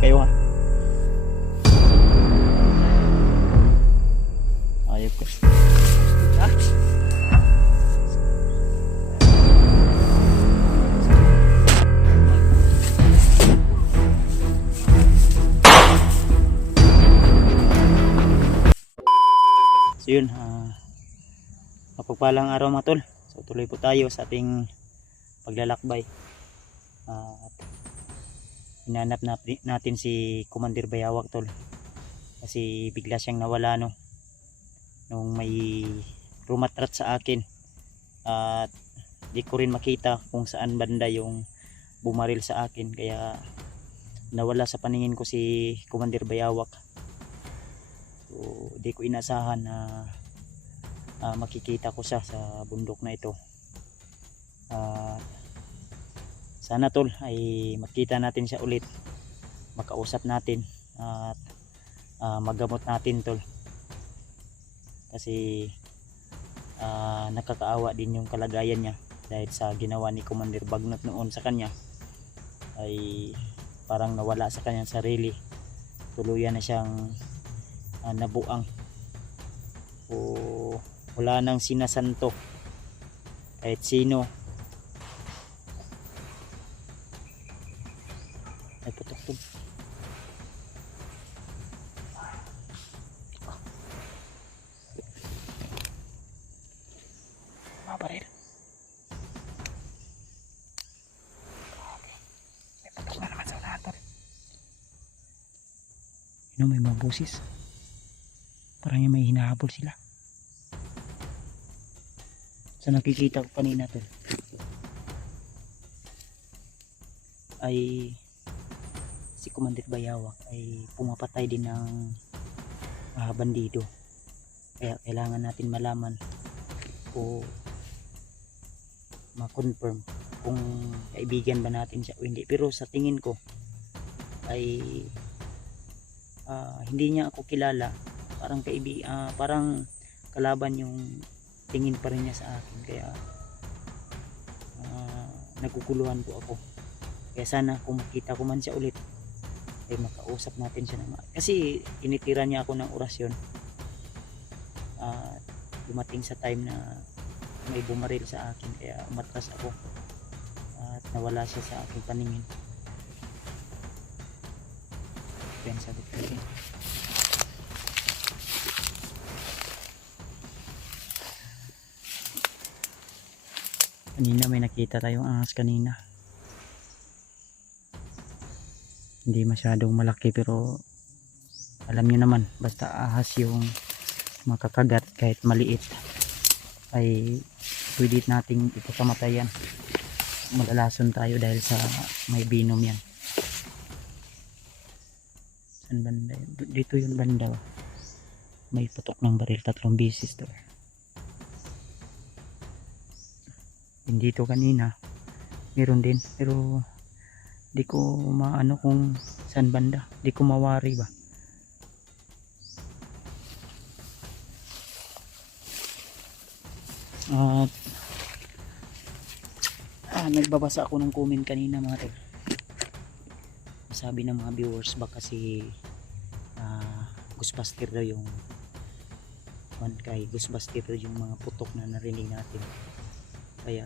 kayo ha. Ayop ko. So yun, mapagpalang araw mga tol. So tuloy po tayo sa ating paglalakbay. At hinanap natin si Commander Bayawak tol. Kasi bigla siyang nawala nung may rumatrat sa akin. At di ko rin makita kung saan banda yung bumaril sa akin. Kaya nawala sa paningin ko si Commander Bayawak. So di ko inasahan na makikita ko siya sa bundok na ito. Sana tol ay makita natin siya ulit, makausap natin at magamot natin tol, kasi nakakaawa din yung kalagayan niya dahil sa ginawa ni Commander Bagnot noon sa kanya. Ay parang nawala sa kanyang sarili, tuluyan na siyang nabuang o wala nang sinasanto kahit sino. Ay putok to. Mabaril. Okay. May putok na naman sa unahan to. May mga busis. Parang yung may hinahabol sila. Sa nakikita ko kanina to ay si Commander Bayawak ay pumapatay din ng bandido. Kaya kailangan natin malaman o ma-confirm kung kaibigan ba natin siya o hindi. Pero sa tingin ko ay hindi niya ako kilala. Parang parang kalaban yung tingin pa rin niya sa akin. Kaya naguguluhan po ako. Kaya sana kung makita ko man siya ulit ay makausap natin siya naman. Kasi initira niya ako ng orasyon. Dumating sa time na may bumaril sa akin, kaya umatras ako at nawala siya sa aking paningin. Kaya sagot ko rin. Kanina may nakita tayong ahas kanina. Hindi masyadong malaki pero alam nyo naman, basta ahas yung makakagat kahit maliit ay pwede nating ipagkamatayan. Malalason tayo dahil sa may binom yan. Saan banda? Dito yung banda. May putok ng baril 3 beses to. Dito kanina meron din pero di ko maano kung saan banda, di ko mawari ba. At nagbabasa ako ng comment kanina mga tol. Sabi ng mga viewers baka si Ghostbuster daw yung kay Ghostbuster daw yung mga putok na narinig natin. Kaya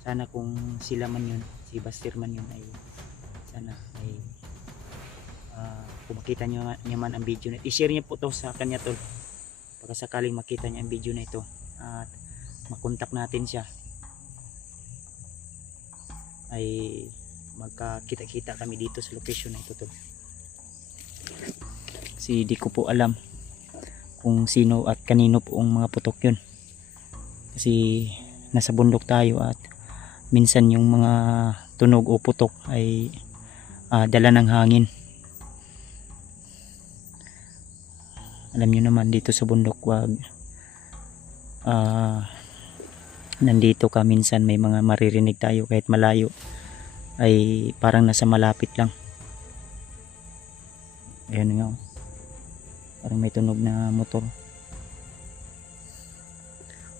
sana kung sila man yun, si Buster man yun, ay sana ay kung makita niya man ang video na i-share niya po to sa kanya tol, baka sakaling makita niya ang video na ito at makontak natin siya ay magkakita-kita kami dito sa location na ito tol. Kasi di ko po alam kung sino at kanino po ang mga putok yun, kasi nasa bundok tayo at minsan yung mga tunog o putok ay dala ng hangin. Alam nyo naman dito sa bundok wag nandito ka minsan may mga maririnig tayo kahit malayo ay parang nasa malapit lang. Ayun nga, parang may tunog na motor.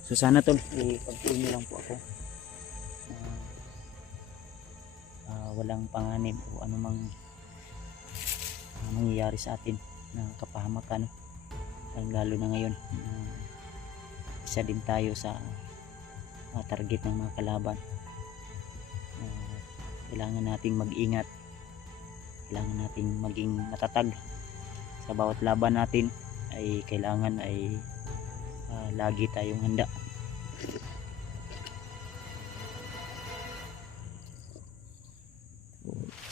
So sana tol, ipag-tuloy nyo lang po ako walang panganib o anumang mangyayari sa atin na kapahamakan, lalo na ngayon. Isa din tayo sa target ng mga kalaban. Kailangan nating mag-ingat, kailangan nating maging matatag sa bawat laban natin. Ay kailangan ay lagi tayong handa.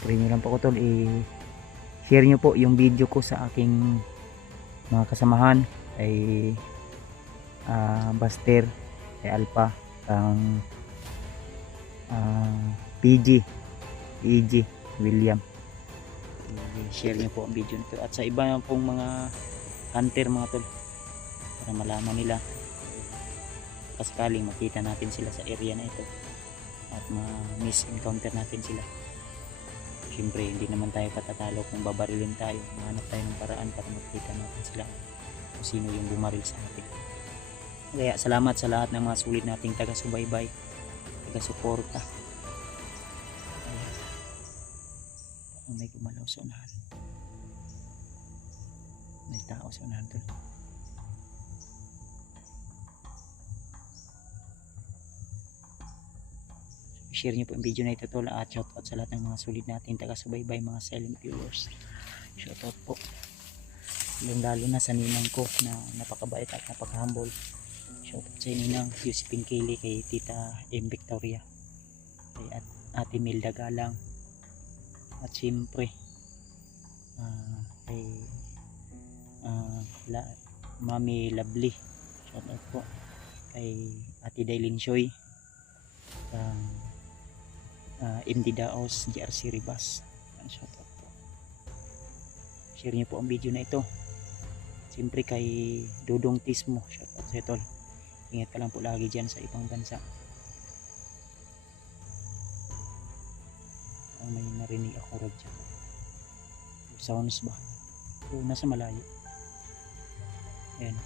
Pray nyo lang po ko tol, i-share nyo po yung video ko sa aking mga kasamahan ay Buster, kay Alpha, ang PG William. I-share nyo po ang video nito at sa iba pong mga hunter mga tol, para malaman nila pasakaling makita natin sila sa area na ito at ma-miss-encounter natin sila. Siyempre hindi naman tayo patatalo kung babarilin tayo. Mahanap tayo ng paraan para makita natin sila kung sino yung bumaril sa atin. Kaya salamat sa lahat ng mga sulit nating taga-subaybay, taga-suporta. May gumalaw sa unahan, may tao sa unahan tol. I-share nyo po ang video na ito tol, at shoutout sa lahat ng mga sulit natin taga-subaybay, mga silent viewers. Shoutout po lalo na sa ninang ko na napakabait at napaka-humble. Shoutout sa ninang Josephine Kelly, kay Tita M. Victoria, kay Ate Milda Galang, at siyempre kay Mami Lovely. Shoutout po kay Ate Dailin Shoy, MD Daos, GRC Ribas. Shoutout po. Share niyo po ang video na ito. Siyempre kay Dudong Tismo, shoutout sa tol. Ingat ka lang po lagi dyan sa ibang bansa. May narinig ako radyo. Sounds ba? O nasa malayo. Ayan.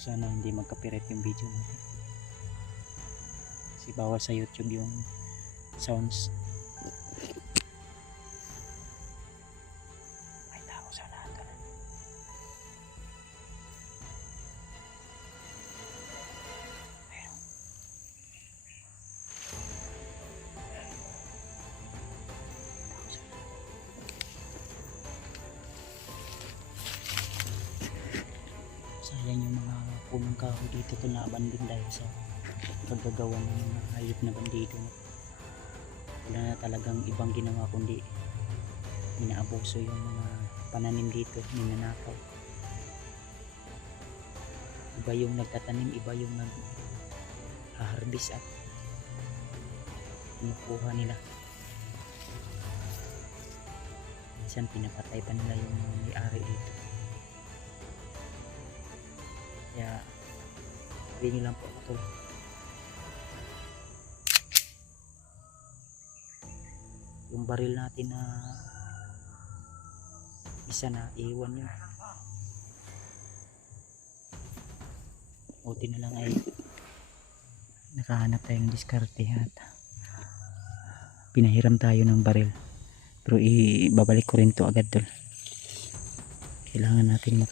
Sana hindi magka-copyright yung video natin. Kasi bawal sa YouTube yung sounds. May tao sa lahat. Sayang yung mga punong kahoy dito to na abandon dahil sa paggagawa ng mga hayop na bandido. Wala na talagang ibang ginawa kundi inaabuso yung mga pananim dito, ninanakaw. Iba yung nagtatanim, iba yung nag-harvest at kinukuha nila. Minsan pinapatay pa nila yung may-ari dito. Kaya pwede lang po ito. Yung baril natin na isa na iwan yun. Buti na lang ay nakahanap tayong diskarte at pinahiram tayo ng baril. Pero ibabalik ko rin to agad tol. Kailangan natin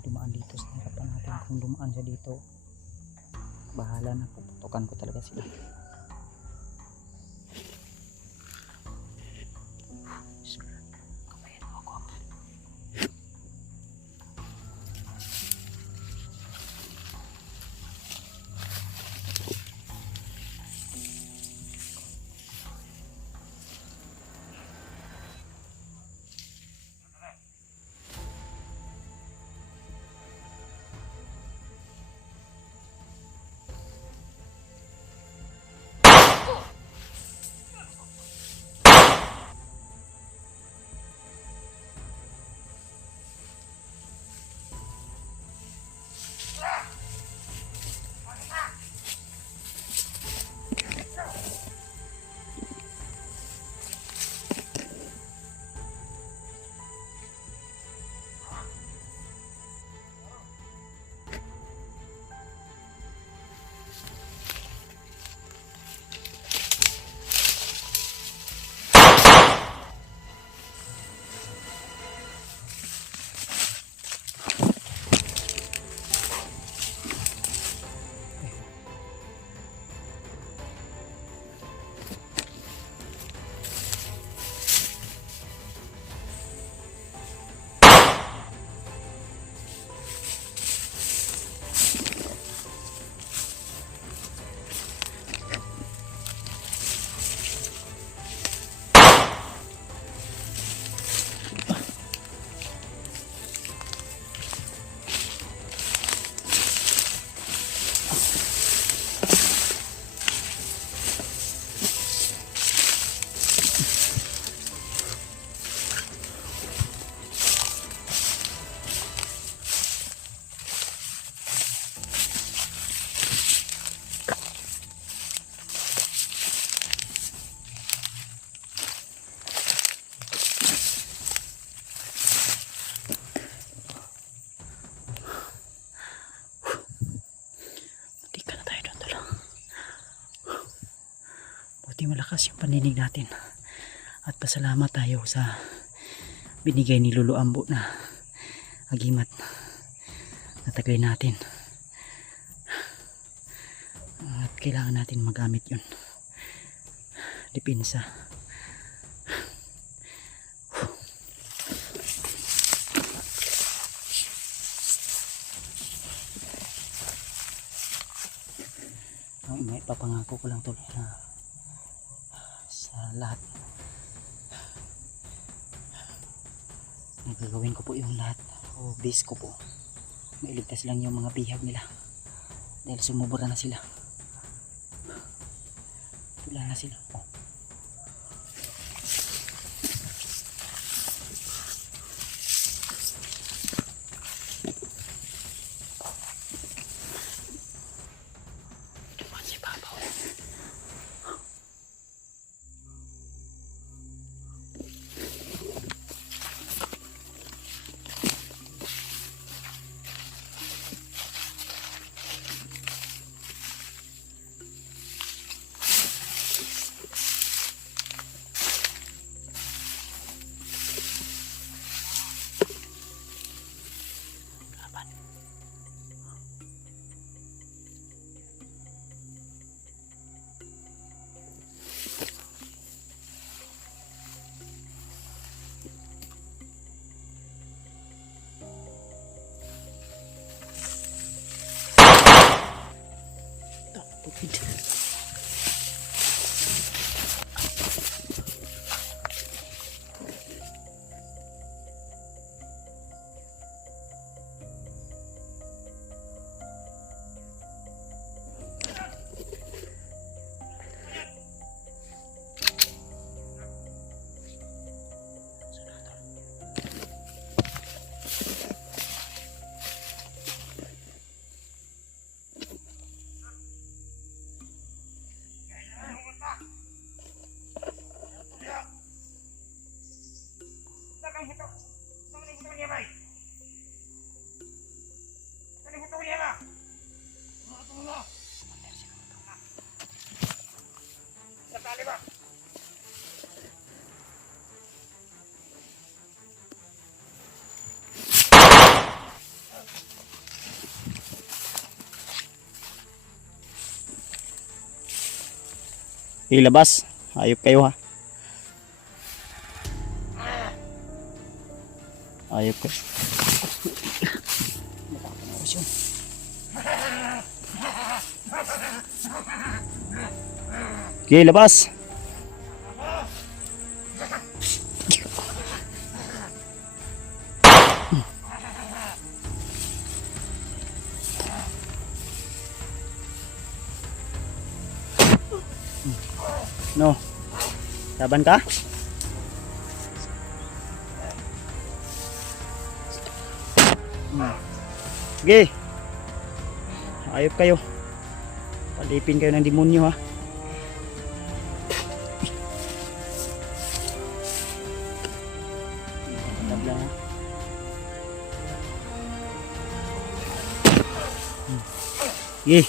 dumaan dito sa harapan natin. Kung dumaan siya dito bahala na, puputukan ko talaga sila. Malakas yung paninig natin at pasalamat tayo sa binigay ni Lolo Ambo na agimat na taglay natin at kailangan natin magamit yun, dipinsa. May papangako ko lang tol na sa lahat nagagawin ko po yung lahat o base ko po, mailigtas lang yung mga bihag nila dahil sumubura na sila, wala na sila. Ilabas. Ayop kayo ha. Ayop kayo. Okay, labas. No. Laban ka? Sige. Ayop kayo. Palipin kayo ng demonyo ha. Tabla ha. Sige.